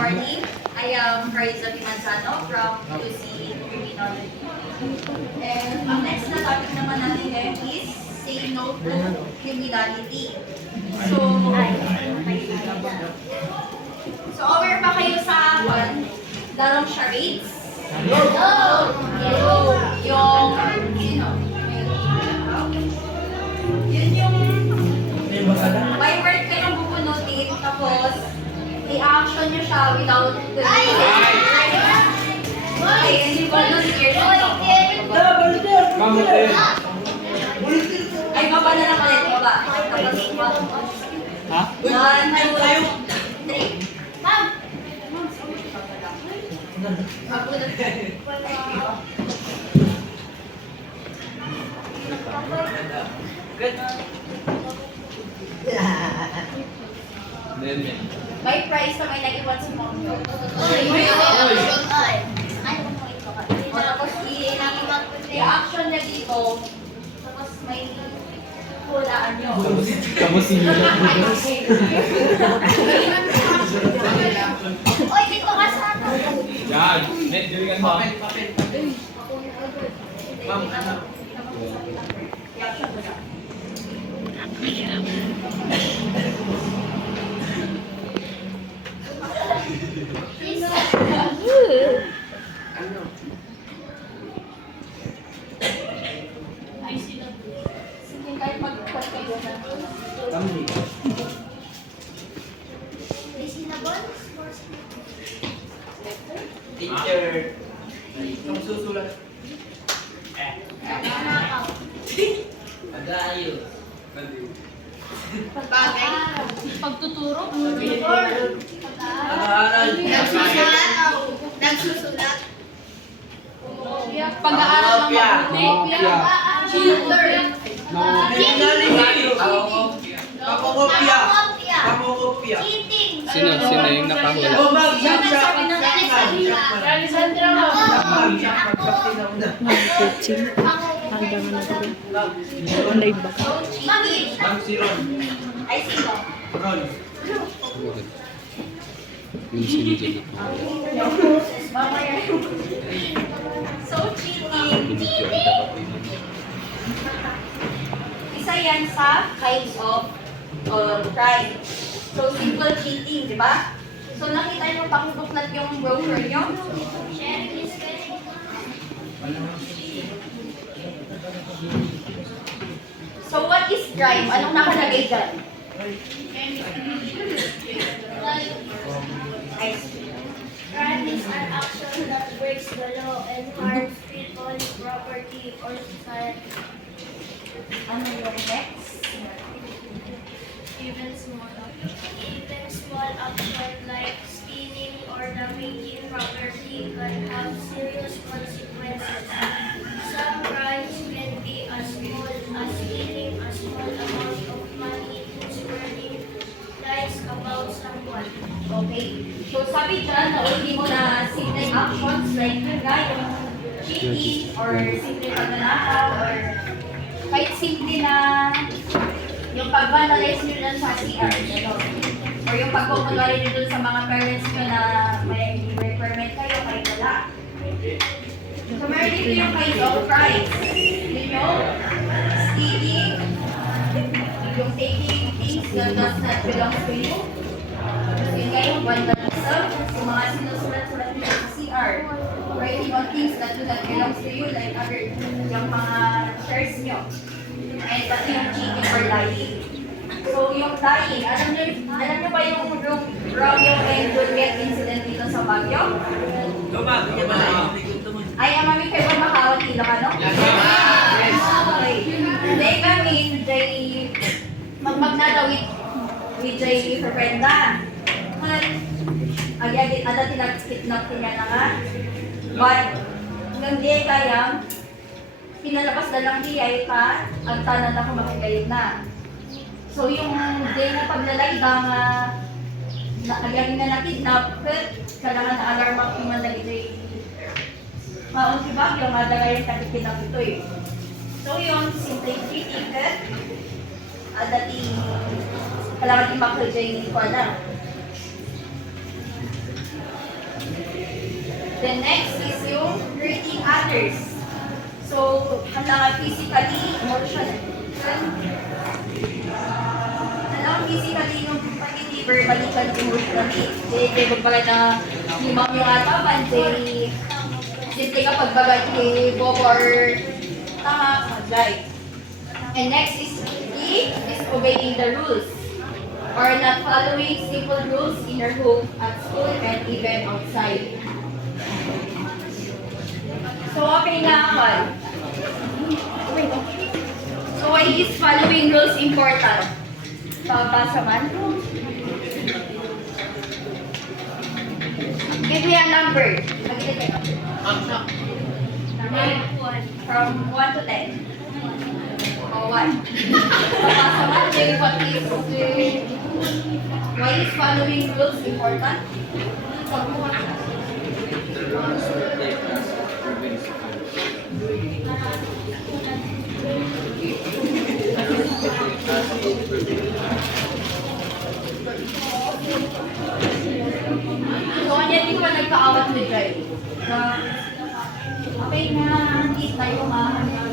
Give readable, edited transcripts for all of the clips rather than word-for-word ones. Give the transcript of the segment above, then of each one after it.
morning. I am Carissa Pimanzano from QC Criminology. And ang next na topic naman natin ngayon is say no to criminality. So aware ba kayo sa larong charades? Yung, yun yung by word kayong bubunutin, tapos i-action nyo siya without the okay, and you will not hear ay, baba na lang ulit, baba. Ha? 1, 2, 3. Ma'am! May price na may nag-iwan si Mom. Tapos i-action na dito. Tapos may hulaan nyo. Kamu sila. Oy, dito ka sa akin. Yan. Net, dili ka mo. Ma'am, ano? I-action mo na. Sige, kahit mag-cut kayo na. Teacher. Ang susulat. Pag-aayos. Pagtuturo? Pag-aaral. Nagsusulat? Pag-aaral ng mabuti. Cheater? Pangokopya. Pangokopya. Sino yung nakahula? Mag-coaching. Hanggang na ito. Online ba? Ma'am si Ron. Ay, sino? Ron. Yung sino dyan. So, cheating. Isa yan sa kinds of crime. So, simple cheating, di ba? So, nakita nyo pakibuklat yung brochure nyo? So, what is crime? Anong nakalagay dyan? Crime is an action that breaks the law and harms people, property, or society. Ano yung next? Even small action like stealing or damaging property can have serious consequences. Some crimes can be as small as stealing a small amount of money to spreading lies about someone. Okay. So, sabi dyan na hindi mo na simple actions like yun nga, yung cheating or simple pagnanakaw or kahit simple na yung pag-vandalize nyo dyan sa CR, gano'n. Or yung pagkukunwari nyo dun sa mga parents nyo na may requirement kayo, kahit wala. So, meron dito yung kinds of crimes. Yun yung stealing, yung taking things that does not belong to you. Yun nga yung vandalism, yung mga sinusulat-sulat nyo sa CR. Writing on things that do not belong to you, like yung mga shares nyo. And pati yung cheating or lying. So, yung lying, alam nyo ba yung Romeo and Juliet incident dito sa Baguio? Ay, amami kayo ba makawat Ilocano? Okay. They kami, magmagnada with Jay Ferbrenda. Agi-agi, ada tinag-kidnap niya na nga. But, nang di kaya, pinalabas na lang diya pa, ang tanan ako makikayod na. So, yung day na paglalayda nga, agi-agi na nakidnap, kailangan na alarm ako yung managay. Maon si Baguio, nga dalayan kakikidnap ito eh. So, yun, simple cheating, dati, kailangan imakal dyan yung kwa na. Then next is yung hurting others. So, kailangan physically, emotionally. Kailangan physically yung pag-hindi verbally ka emotionally. Kaya magbaga na himang yung ataban, kaya simple ka pagbaga kay Bob or tama, maglay. And next is E, is obeying the rules. Or not following simple rules in your home, at school, and even outside. So, okay na ako. So, why is following rules important? Pabasa man. Give me a number. Mag-give me a number. From 1 to 10. Oh, 1. Pabasa man. Why is following rules important? So, kanya hindi ko pa nagkaawat ni Jai. Okay na, hindi tayo mahanap.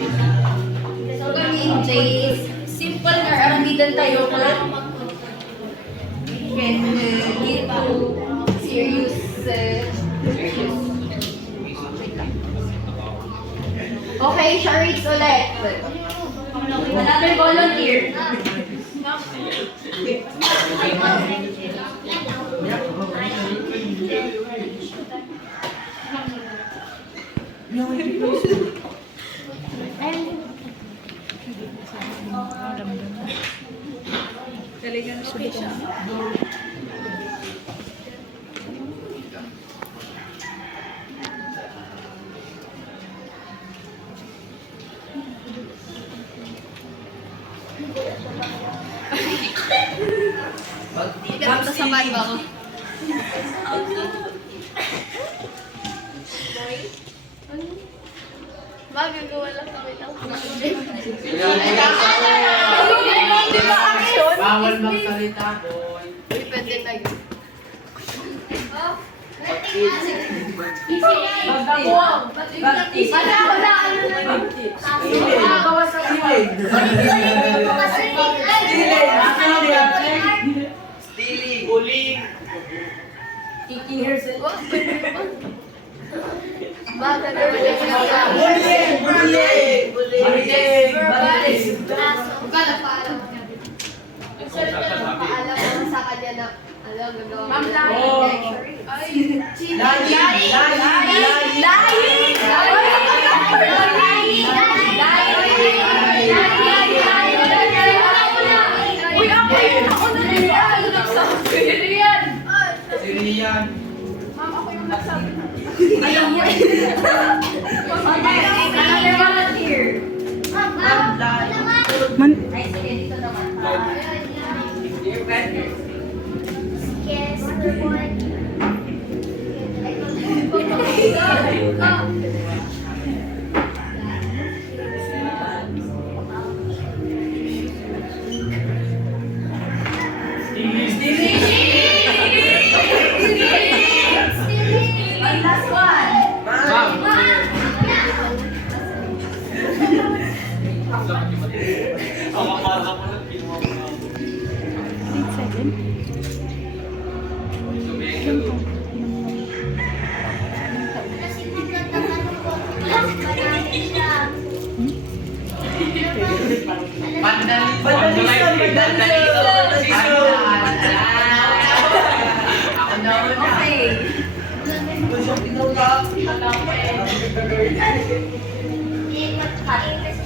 So, kami, Jai, simple na aramidan tayo ko. Get into serious. Okay, charades ulit. Another volunteer. Talagang subok siya. Magsasabat ba ako? Magagawa lang kami ng Bawal magsalita doon. pwede tayo. Stealing. Bullying. Kicking herself. Bullying. Paalam mo sa kanya na gagawa. Ma'am, Oh. Siriyan. Ayaw mo eh. Another volunteer. Man, Ay, sige, dito naman. Yes, everyone. Last one. grade 7. Kasi magtatanong ko, marami siya. Okay. English